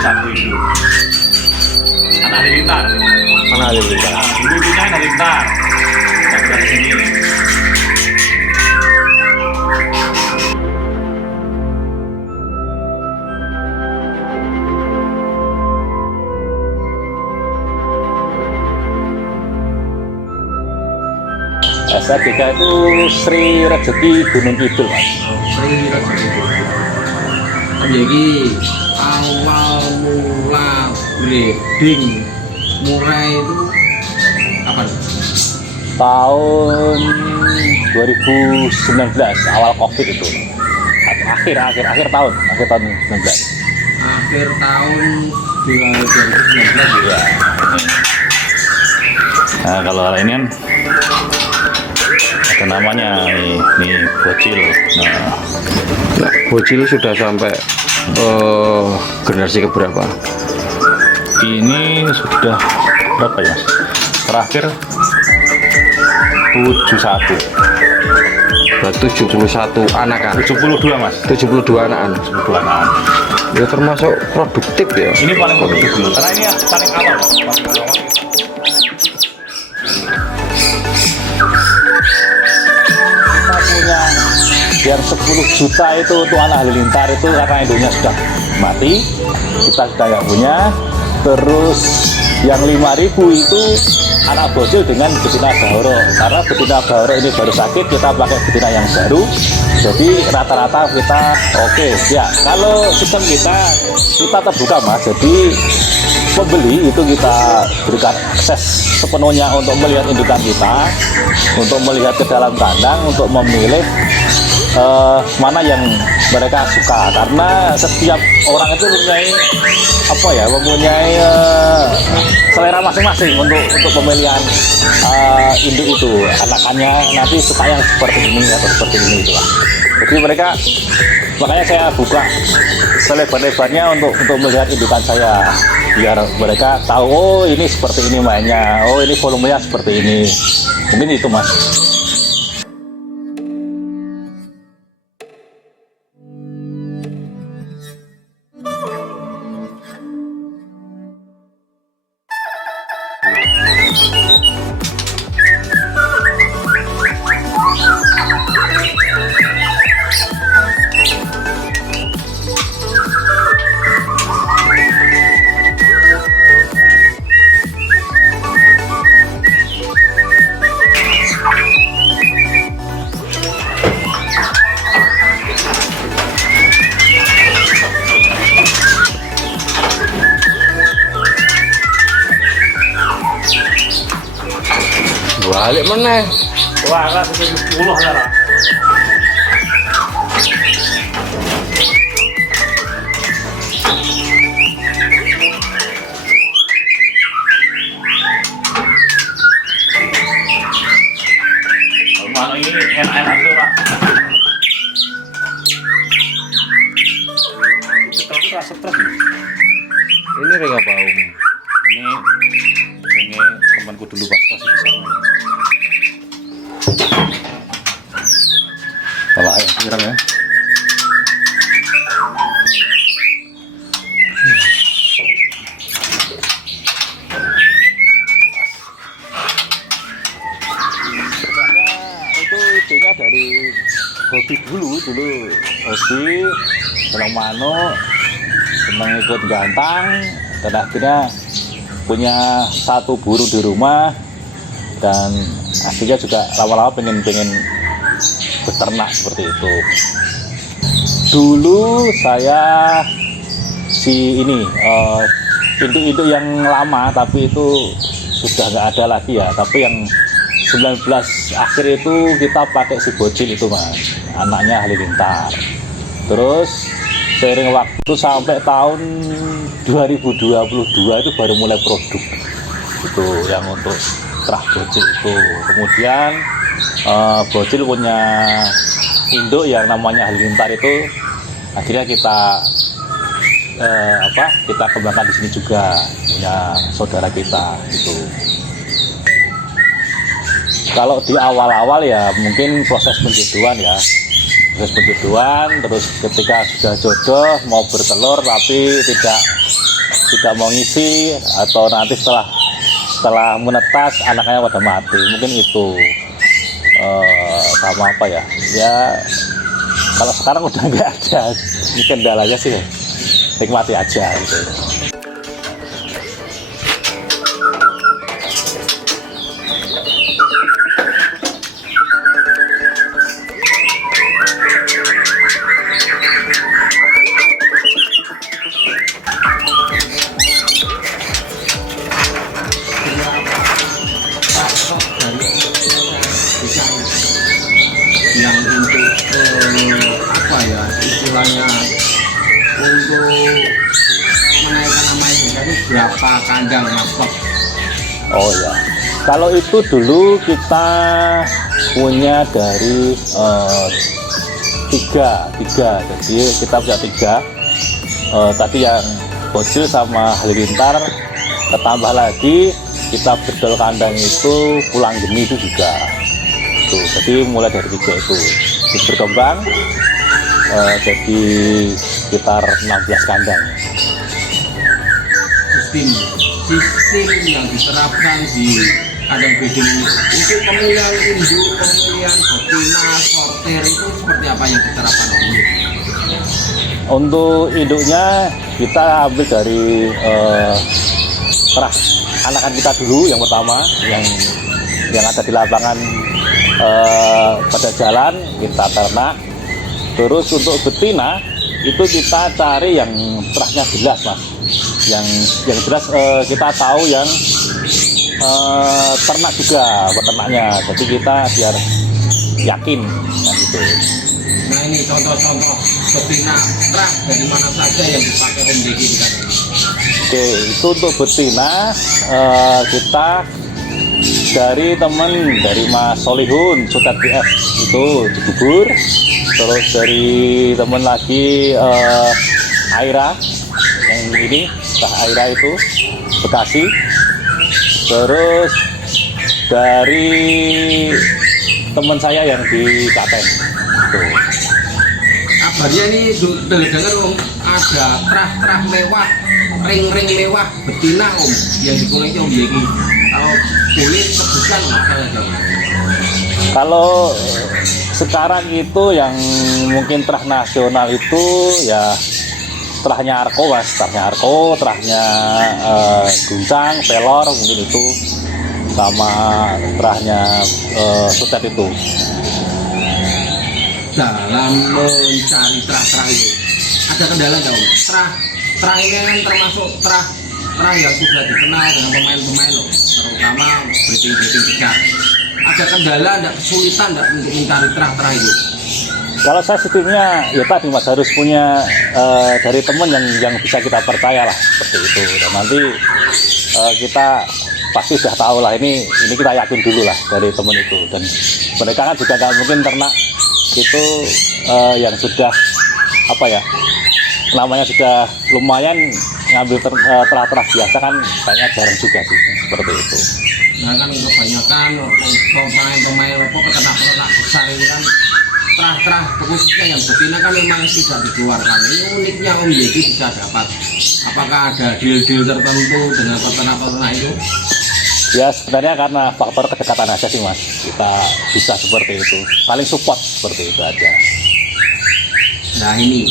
satu itu anak halilintar. Anak halilintar. Ibu-ibunya halilintar. Dari sini. SRDK itu Sri Rezeki Gunung Kidul, Mas. Sri Rezeki. Jadi awal mula breeding murai itu kapan? Tahun 2019 awal Covid itu. Akhir tahun 2019. Akhir tahun 2019 Ya. Nah, kalau ini kan ada namanya nih bocil. Nah, Bocil sudah sampai generasi keberapa? ini sudah berapa ya, Mas? Terakhir 71. Berarti 71 anakan. 72, Mas. 72 anakan. 72 anak. Ya termasuk produktif ya. Ini paling produktif dulu. Karena ini paling awal, Mas. Paling awal. Kita punya yang 10 juta itu untuk anak halilintar itu karena induknya sudah mati, kita sudah nggak punya. Terus yang 5.000 itu anak bocil dengan betina Bahoro, karena betina Bahoro ini baru sakit, kita pakai betina yang baru. Jadi rata-rata kita oke. Ya, kalau sistem kita terbuka, Mas. Jadi pembeli itu kita berikan akses sepenuhnya untuk melihat indukan kita, untuk melihat ke dalam kandang, untuk memilih mana yang mereka suka, karena setiap orang itu mempunyai selera masing-masing untuk pemilihan induk itu, anakannya nanti suka yang seperti ini atau seperti ini itulah. Jadi makanya saya buka selebar-lebarnya untuk melihat indukan saya, biar mereka tahu, oh ini seperti ini mainnya, oh ini volumenya seperti ini. Mungkin itu, Mas. Balik mana? Wah, lah 10 lah. Mana ini enak-enak itu, Pak. Itu rasa stres. Ini ring apa Om? Ini temanku dulu pas masih di sana. Kalau air siram ya. Itu idenya dari hobi dulu hobi senang manuk, senang ikut gantang, dan akhirnya punya satu burung di rumah, dan akhirnya juga lama-lama pengen beternak seperti itu. Dulu saya induk-induk yang lama, tapi itu sudah nggak ada lagi ya. Tapi yang 19 akhir itu kita pakai si bocil itu, Mas, anaknya halilintar. Terus seiring waktu sampai tahun 2022 itu baru mulai produk itu yang untuk terah bocil itu. Kemudian bocil punya induk yang namanya halilintar itu, akhirnya kita kembangkan di sini juga, punya saudara kita itu. Kalau di awal-awal ya mungkin proses penjodohan ya, proses penjodohan, terus ketika sudah jodoh mau bertelur tapi tidak mau ngisi, atau nanti setelah menetas anaknya pada mati, mungkin itu sama apa ya, ya kalau sekarang udah nggak ada, ini kendalanya sih nikmati aja gitu. Yang untuk apa ya istilahnya, untuk menaikkan nama itu berapa kandang masuk? Oh ya, kalau itu dulu kita punya dari tiga, jadi kita punya tiga. Tadi yang bocil sama halilintar, ketambah lagi kita bedol kandang itu pulang geni itu juga. Tuh, jadi mulai dari tiga itu terus berkembang jadi sekitar 16 kandang. Sistem yang diterapkan di kandang bedil ini untuk pemilihan induk, pemilihan betina, sorter itu seperti apa yang diterapkan ini? Untuk induknya kita ambil dari terah anakan kita dulu yang pertama, yang ada di lapangan pada jalan kita ternak. Terus untuk betina itu kita cari yang terahnya jelas mas, yang jelas kita tahu yang ternak juga peternaknya, jadi kita biar yakin kan gitu. Nah ini contoh-contoh betina terah dari mana saja yang dipakai Om Diki di kandang ini? Oke, itu untuk betina kita dari teman dari Mas Solihun Sutet BF itu Cibubur, terus dari teman lagi Aira yang ini Aira itu Bekasi, terus dari teman saya yang di Klaten tuh. Kabarnya ini dengar Om, ada terah-terah mewah, ring-ring mewah betina Om yang dipunyai Om Diki. Kalau boleh sebutkan masalahnya. Kalau sekarang itu yang mungkin terah nasional itu ya terahnya Arko mas, terahnya Guncang, Pelor mungkin itu, sama terahnya Sutet itu. Dalam mencari terah-terah itu ada kendala nggak Om? Terah ini kan termasuk terah yang sudah dikenal dengan pemain-pemain loh, terutama breeding besar. Ada kendala, ada kesulitan nggak untuk mencari terah itu? Kalau saya sebetulnya ya tadi mas harus punya dari teman yang bisa kita percaya lah seperti itu, dan nanti kita pasti sudah tahu lah, ini kita yakin dulu lah dari teman itu, dan mereka kan juga nggak mungkin ternak itu yang sudah apa ya namanya sudah lumayan ngambil terah-terah biasa kan kayaknya jarang juga sih seperti itu. Nah kan kebanyakan pemain-pemain peternak besar ini kan terah-terah khususnya yang betina kan memang tidak dikeluarkan. Ini uniknya Om Diki bisa dapat. Apakah ada deal-deal tertentu dengan peternak-peternak itu? Ya sebenarnya karena faktor kedekatan aja sih mas, kita bisa seperti itu, saling support seperti itu aja. Nah ini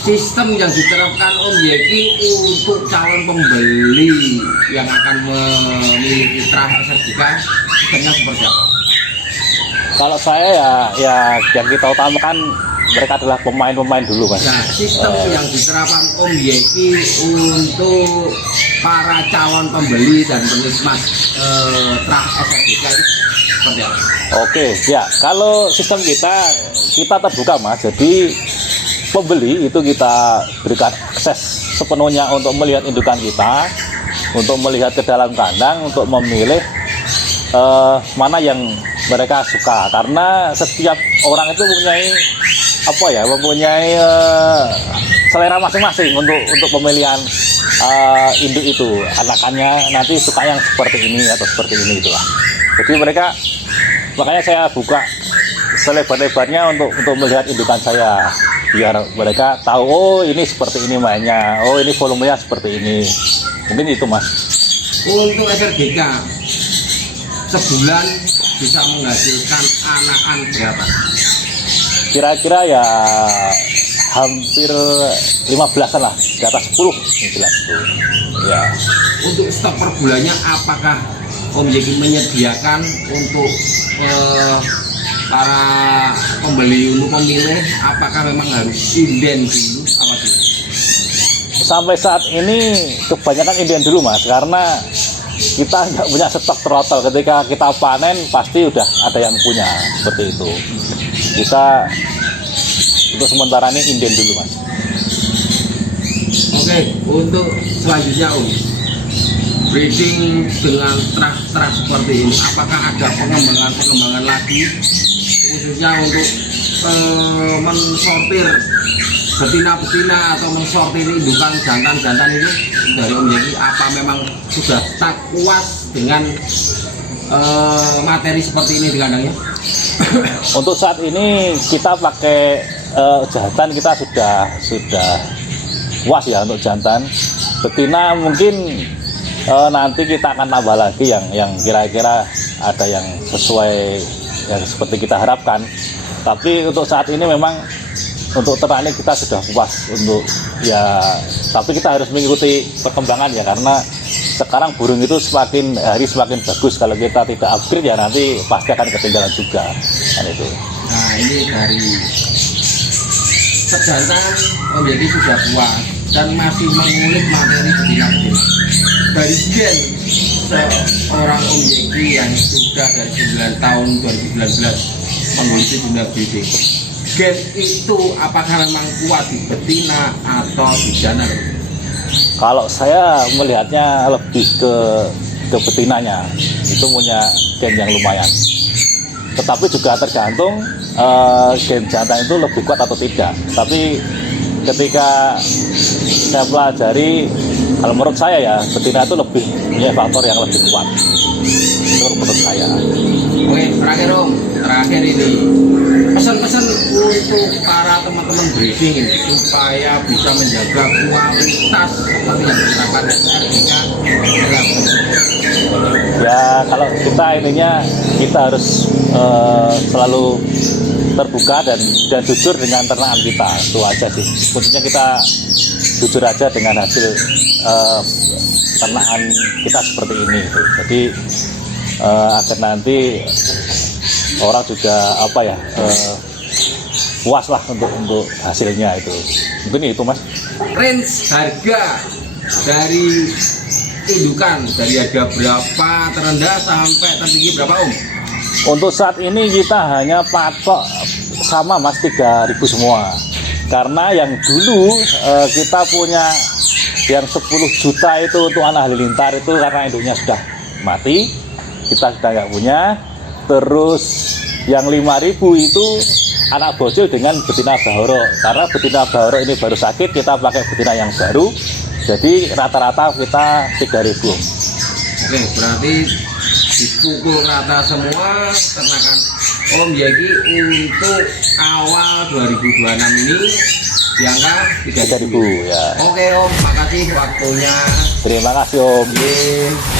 sistem yang diterapkan Om Diki untuk calon pembeli yang akan memiliki terah SRJK sistemnya seperti apa? Kalau saya ya yang kita utamakan mereka adalah pemain-pemain dulu mas. Nah sistem yang diterapkan Om Diki untuk para calon pembeli dan penikmat terah SRJK itu seperti apa? Oke ya, kalau sistem kita terbuka mas, jadi pembeli itu kita berikan akses sepenuhnya untuk melihat indukan kita, untuk melihat ke dalam kandang, untuk memilih mana yang mereka suka, karena setiap orang itu mempunyai selera masing-masing untuk pemilihan induk itu, anakannya nanti suka yang seperti ini atau seperti ini itulah. Jadi mereka, makanya saya buka selebar-lebarnya untuk melihat indukan saya, biar mereka tahu, oh ini seperti ini mainnya, oh ini volumenya seperti ini. Mungkin itu Mas. Untuk SRGK sebulan bisa menghasilkan anakan berapa? Kira-kira ya hampir 15-an lah, di atas 10 yang jelas itu. Ya. Untuk stok per bulannya apakah Om Jeki menyediakan untuk para pembeli, untuk pemilih, apakah memang harus inden dulu apa dulu? Sampai saat ini kebanyakan inden dulu Mas, karena kita nggak punya stok trotol. Ketika kita panen pasti udah ada yang punya, seperti itu. Kita untuk sementara ini inden dulu Mas. Oke, untuk selanjutnya Om, breeding dengan terah-terah seperti ini, apakah ada pengembangan lagi khususnya untuk mensortir betina-betina atau mensortir indukan jantan-jantan itu dari Om Jeki? Apa memang sudah tak puas dengan materi seperti ini di kandangnya? Untuk saat ini kita pakai jantan, kita sudah puas ya untuk jantan. Betina mungkin nanti kita akan tambah lagi yang kira-kira ada yang sesuai yang seperti kita harapkan. Tapi untuk saat ini memang untuk ternak ini kita sudah puas untuk ya, tapi kita harus mengikuti perkembangan ya, karena sekarang burung itu semakin hari semakin bagus. Kalau kita tidak upgrade ya nanti pasti akan ketinggalan juga kan itu. Nah ini dari sejantan Om Jeki sudah puas dan masih mengulik materi betina-betina. Dari gen seorang Om Jeki yang sudah dari 9 tahun 2019 menggeluti dunia breeding, gen itu apakah memang kuat di betina atau di jantan? Kalau saya melihatnya lebih ke betinanya, itu punya gen yang lumayan. Tetapi juga tergantung gen jantan itu lebih kuat atau tidak. Tapi ketika saya pelajari, kalau menurut saya ya betina itu lebih punya faktor yang lebih kuat. Itu menurut saya. Oke, terakhir Om, terakhir ini pesan-pesan untuk para teman-teman breeding ini supaya bisa menjaga kualitas seperti yang diterapkan SRGK. Ya kalau kita ininya kita harus selalu terbuka dan jujur dengan ternakan kita, itu aja sih. Maksudnya kita jujur aja dengan hasil ternakan kita seperti ini gitu. Jadi agar nanti orang juga apa ya puas lah untuk hasilnya itu. Mungkin itu Mas. Range harga dari indukan dari harga berapa terendah sampai tertinggi berapa Om? Untuk saat ini kita hanya patok sama Mas 3.000 semua. Karena yang dulu kita punya yang 10 juta itu untuk anak halilintar itu karena induknya sudah mati, kita sudah nggak punya. Terus yang 5.000 itu anak bocil dengan betina bahoro. Karena betina bahoro ini baru sakit, kita pakai betina yang baru. Jadi rata-rata kita 3.000. Oke, berarti dipukul rata semua ternakan Om Jeki untuk awal 2026 ini di angka 3.000 ya. Oke Om, makasih waktunya. Terima kasih Om. Ye.